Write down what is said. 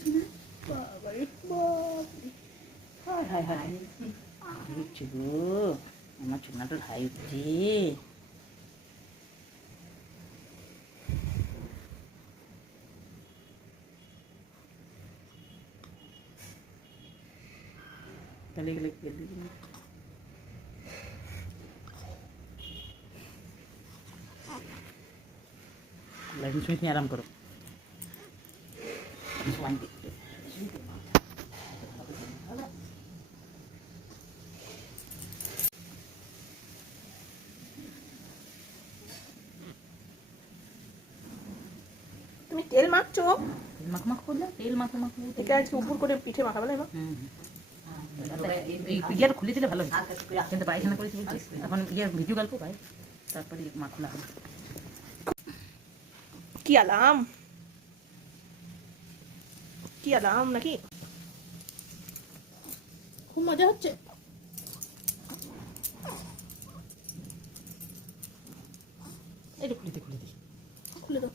baik banget hai hai hai 아이고 엄마 전화를 하였지 Balik-balik balik. Lain sweetnya alam keruk. তুমি তেল মাখছো? মাখ মাখ করলে তেল মাখ মাখ এটা আজকে উপর করে পিঠে মাখাবে না? হুম এই খুলে দিলে ভালো হয় কিন্তু পায়খানা করেছি বলছিস এখন ইয়ে ভিডিও গল্প ভাই তারপরে মাখলা হবে। কি আলাম? কি আলাম নাকি? খুব মজা হচ্ছে। এটা খুলে দিই খুলে দিই খুলে দাও।